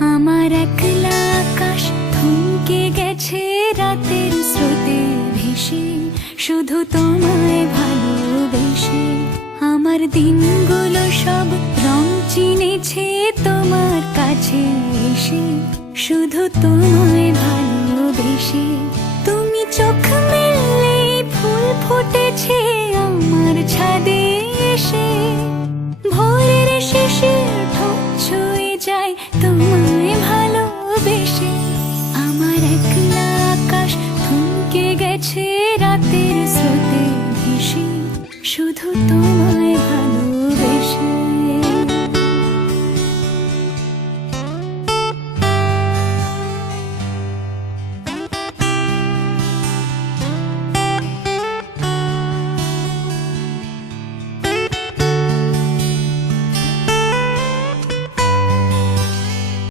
আমার একলা আকাশ থমকে গেছে রাতের স্রোতে ভেসে, শুধু তোমায় ভালোবেসে। আমার দিনগুলো সব রং চিনেছে তোমার কাছে এসে, শুধু তোমায় ভালোবেসে। তুমি চোখ মেললে ফুল ফুটেছে আমার ছাদে এসে, ভোরের শিশির ঠোঁট ছুঁয়ে যায় তোমায় ভালোবেসে। আমার একলা আকাশ থমকে গেছে রাতের স্রোতে ভেসে, শুধু তোমায়